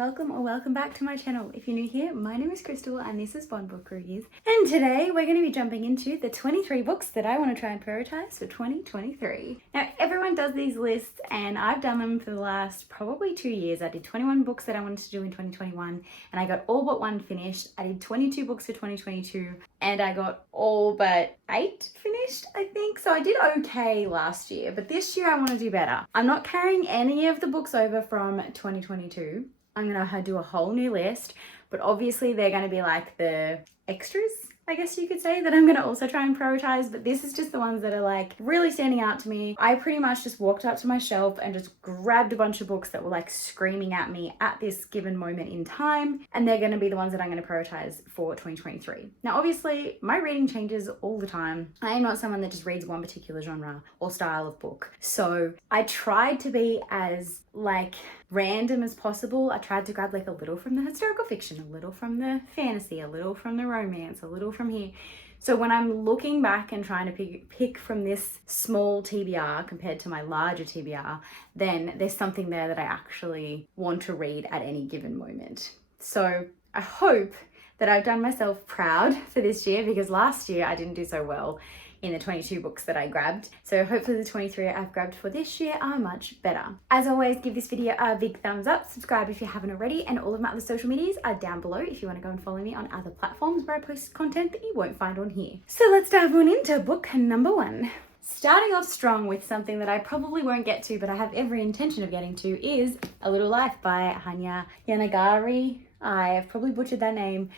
welcome or welcome back to my channel. If you're new here, my name is Crystal and this is Bond Book Reviews. And today we're going to be jumping into the 23 books that I want to try and prioritize for 2023. Now everyone does these lists and I've done them for the last probably 2 years. I did 21 books that I wanted to do in 2021 and I got all but one finished. I did 22 books for 2022 and I got all but 8 finished, I think. So I did okay last year, but this year I want to do better. I'm not carrying any of the books over from 2022. I'm gonna do a whole new list, but obviously they're gonna be like the extras, I guess you could say, that I'm gonna also try and prioritize, but this is just the ones that are like really standing out to me. I pretty much just walked up to my shelf and just grabbed a bunch of books that were like screaming at me at this given moment in time, and they're gonna be the ones that I'm gonna prioritize for 2023. Now, obviously, my reading changes all the time. I am not someone that just reads one particular genre or style of book. So I tried to be as like random as possible. I tried to grab like a little from the historical fiction, a little from the fantasy, a little from the romance, a little from here. So when I'm looking back and trying to pick from this small TBR compared to my larger TBR, then there's something there that I actually want to read at any given moment. So I hope that I've done myself proud for this year, because last year I didn't do so well in the 22 books that I grabbed. So hopefully the 23 I've grabbed for this year are much better. As always, give this video a big thumbs up, subscribe if you haven't already, and all of my other social medias are down below if you want to go and follow me on other platforms where I post content that you won't find on here. So let's dive on into book number 1. Starting off strong with something that I probably won't get to, but I have every intention of getting to, is A Little Life by Hanya Yanagari. I have probably butchered that name.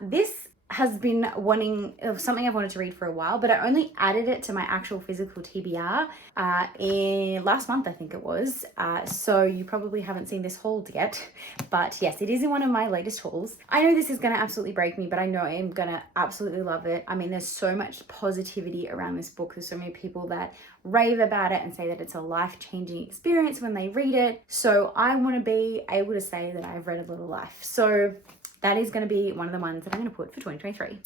This has been something I've wanted to read for a while, but I only added it to my actual physical TBR in last month, I think it was. So you probably haven't seen this haul yet, but yes, it is in one of my latest hauls. I know this is going to absolutely break me, but I know I'm going to absolutely love it. I mean, there's so much positivity around this book. There's so many people that rave about it and say that it's a life-changing experience when they read it. So I want to be able to say that I've read A Little Life. So that is going to be one of the ones that I'm going to put for 2023.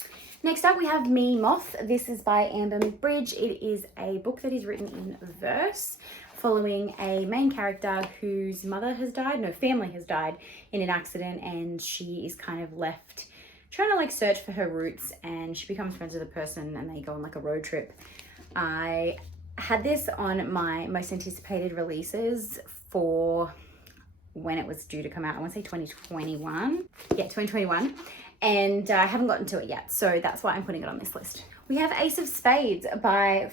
Next up, we have Me Moth. This is by Amber McBridge. It is a book that is written in verse, following a main character whose family has died in an accident, and she is kind of left trying to like search for her roots, and she becomes friends with a person and they go on like a road trip. I had this on my most anticipated releases for when it was due to come out. I want to say 2021. Yeah, 2021. And I haven't gotten to it yet. So that's why I'm putting it on this list. We have Ace of Spades by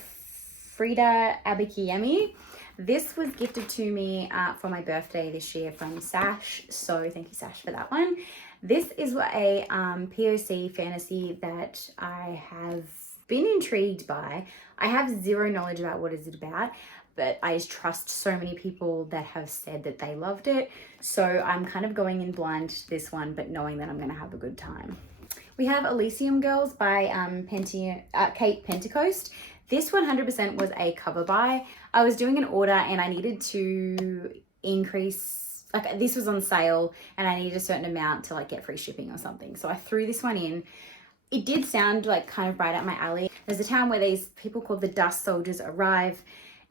Frida Abikiyemi. This was gifted to me for my birthday this year from Sash. So thank you, Sash, for that one. This is a POC fantasy that I have been intrigued by. I have zero knowledge about what is it about, but I trust so many people that have said that they loved it. So I'm kind of going in blind to this one, but knowing that I'm going to have a good time. We have Elysium Girls by Kate Pentecost. This 100% was a cover buy. I was doing an order and I needed to increase, like this was on sale and I needed a certain amount to like get free shipping or something. So I threw this one in. It did sound like kind of right up my alley. There's a town where these people called the Dust Soldiers arrive,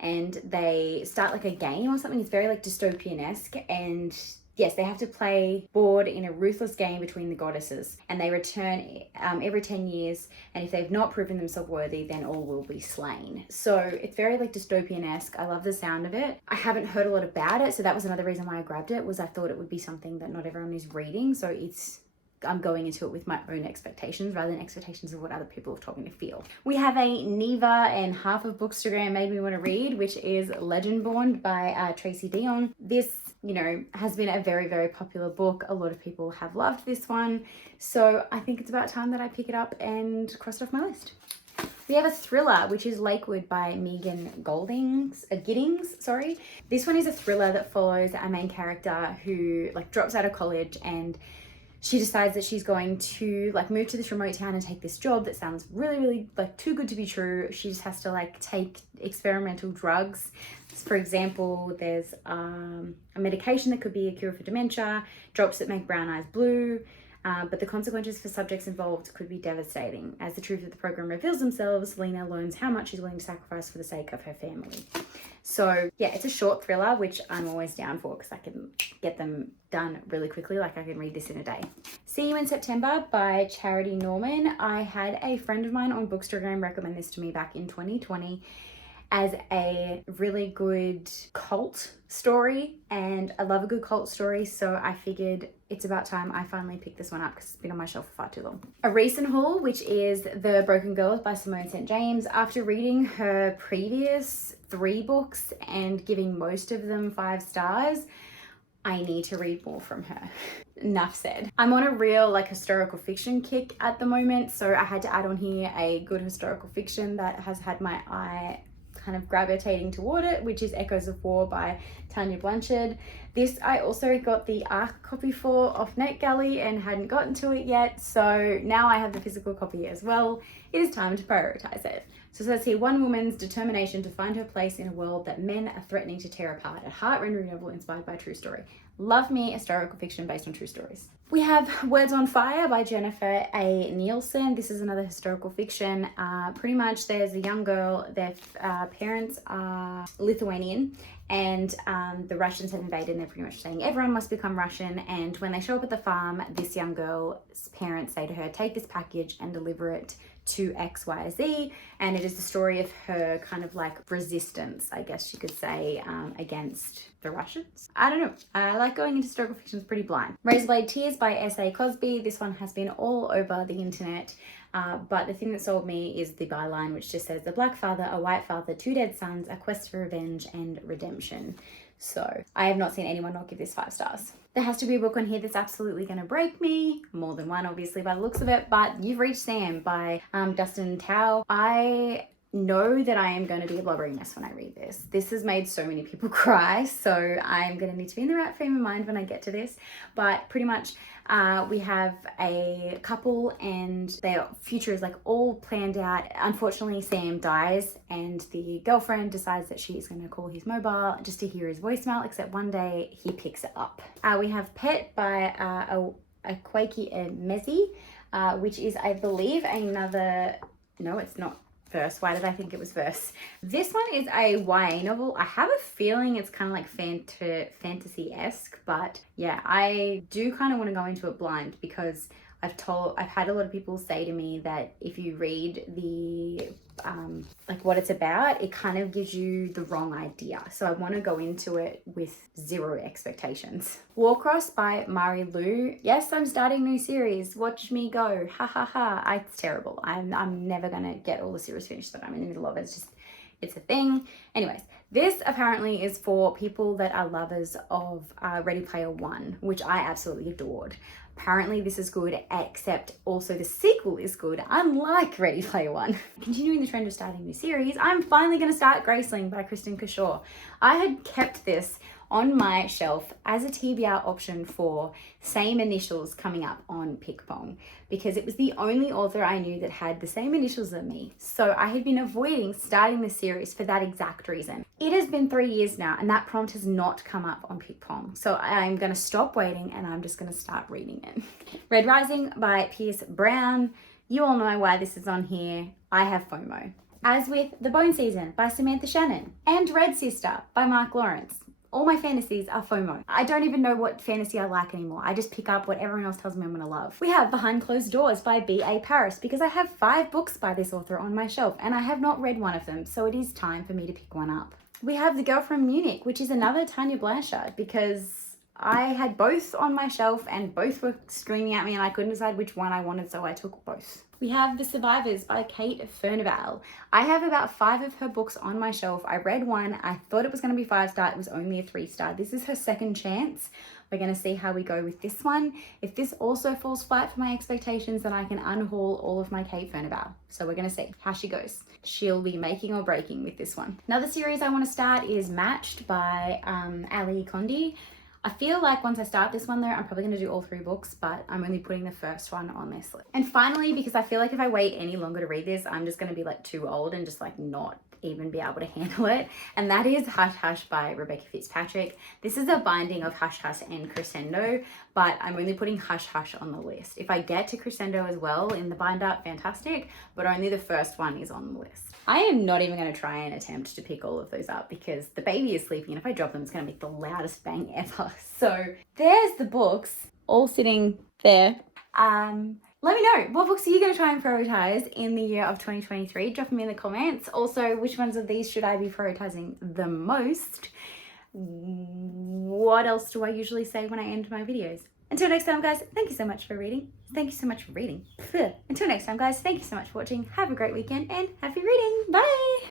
and they start like a game or something. It's very like dystopian-esque, and yes, they have to play board in a ruthless game between the goddesses, and they return every 10 years, and if they've not proven themselves worthy, then all will be slain. So it's very like dystopian-esque. I love the sound of it. I haven't heard a lot about it, so that was another reason why I grabbed it, was I thought it would be something that not everyone is reading, so I'm going into it with my own expectations rather than expectations of what other people have told me to feel. We have a Neva and half of Bookstagram made me want to read, which is Legendborn by Tracy Dion. This, has been a very, very popular book. A lot of people have loved this one. So I think it's about time that I pick it up and cross it off my list. We have a thriller, which is Lakewood by Megan Giddings. This one is a thriller that follows a main character who like drops out of college, and she decides that she's going to like move to this remote town and take this job that sounds really, really like too good to be true. She just has to like take experimental drugs. For example, there's a medication that could be a cure for dementia, drops that make brown eyes blue, but the consequences for subjects involved could be devastating. As the truth of the program reveals themselves, Lena learns how much she's willing to sacrifice for the sake of her family. So yeah, it's a short thriller, which I'm always down for because I can get them done really quickly. Like I can read this in a day. See You in September by Charity Norman. I had a friend of mine on Bookstagram recommend this to me back in 2020 as a really good cult story, and I love a good cult story, so I figured it's about time I finally picked this one up because it's been on my shelf for far too long. A recent haul, which is The Broken Girls by Simone St. James. After reading her previous 3 books and giving most of them 5 stars, I need to read more from her. Enough said. I'm on a real historical fiction kick at the moment, so I had to add on here a good historical fiction that has had my eye kind of gravitating toward it, which is Echoes of War by Tanya Blanchard. This I also got the ARC copy for off NetGalley and hadn't gotten to it yet, so now I have the physical copy as well. It is time to prioritize it. So it says here, one woman's determination to find her place in a world that men are threatening to tear apart. A heart-rending novel inspired by a true story. Love me historical fiction based on true stories. We have Words on Fire by Jennifer A. Nielsen. This is another historical fiction. Pretty much there's a young girl, their parents are Lithuanian, and the Russians have invaded, and they're pretty much saying everyone must become Russian. And when they show up at the farm, this young girl's parents say to her, take this package and deliver it to XYZ, and it is the story of her kind of resistance, I guess you could say, against the Russians. I don't know. I like going into historical fiction, it's pretty blind. Razorblade Tears by S.A. Cosby. This one has been all over the internet, but the thing that sold me is the byline, which just says, the black father, a white father, 2 dead sons, a quest for revenge and redemption. So I have not seen anyone not give this 5 stars. There has to be a book on here that's absolutely going to break me. More than one, obviously, by the looks of it. But You've Reached Sam by Dustin Tao. I know that I am going to be a blubbering mess when I read this. This has made so many people cry, so I'm going to need to be in the right frame of mind when I get to this. But pretty much we have a couple and their future is all planned out. Unfortunately, Sam dies and the girlfriend decides that she is going to call his mobile just to hear his voicemail, except one day he picks it up. We have Pet by Akwaeke Emezi, which is, I believe, another... No, it's not verse. Why did I think it was verse? This one is a YA novel. I have a feeling it's kind of fantasy-esque, but yeah, I do kind of want to go into it blind because I've had a lot of people say to me that if you read the what it's about, it kind of gives you the wrong idea. So I want to go into it with 0 expectations. Warcross by Mari Lu. Yes, I'm starting a new series. Watch me go. Ha ha ha. It's terrible. I'm never gonna get all the series finished that I'm in the middle of. It's a thing. Anyways, this apparently is for people that are lovers of Ready Player One, which I absolutely adored. Apparently this is good, except also the sequel is good, unlike Ready Player One. Continuing the trend of starting a new series, I'm finally going to start Graceling by Kristen Cashore. I had kept this on my shelf as a TBR option for same initials coming up on Pickpong because it was the only author I knew that had the same initials as me. So I had been avoiding starting the series for that exact reason. It has been 3 years now and that prompt has not come up on Pickpong. So I'm going to stop waiting and I'm just going to start reading it. Red Rising by Pierce Brown. You all know why this is on here. I have FOMO. As with The Bone Season by Samantha Shannon and Red Sister by Mark Lawrence. All my fantasies are FOMO. I don't even know what fantasy I like anymore. I just pick up what everyone else tells me I'm gonna love. We have Behind Closed Doors by B.A. Paris because I have 5 books by this author on my shelf and I have not read one of them, so it is time for me to pick one up. We have The Girl from Munich, which is another Tanya Blanchard because I had both on my shelf and both were screaming at me and I couldn't decide which one I wanted, so I took both. We have The Survivors by Kate Furnivale. I have about 5 of her books on my shelf. I read one. I thought it was going to be 5-star. It was only a 3-star. This is her second chance. We're going to see how we go with this one. If this also falls flat for my expectations, then I can unhaul all of my Kate Furnivale. So we're going to see how she goes. She'll be making or breaking with this one. Another series I want to start is Matched by Ali Condi. I feel like once I start this one though, I'm probably going to do all 3 books, but I'm only putting the first one on this list. And finally, because I feel like if I wait any longer to read this, I'm just going to be too old and just not even be able to handle it. And that is Hush Hush by Rebecca Fitzpatrick. This is a binding of Hush Hush and Crescendo, but I'm only putting Hush Hush on the list. If I get to Crescendo as well in the binder, fantastic, but only the first one is on the list. I am not even going to try and attempt to pick all of those up because the baby is sleeping, and if I drop them, it's going to make the loudest bang ever. So there's the books all sitting there. Let me know, what books are you going to try and prioritize in the year of 2023? Drop them in the comments. Also, which ones of these should I be prioritizing the most? What else do I usually say when I end my videos? Until next time, guys, thank you so much for reading. Thank you so much for reading. Until next time, guys, thank you so much for watching. Have a great weekend and happy reading. Bye.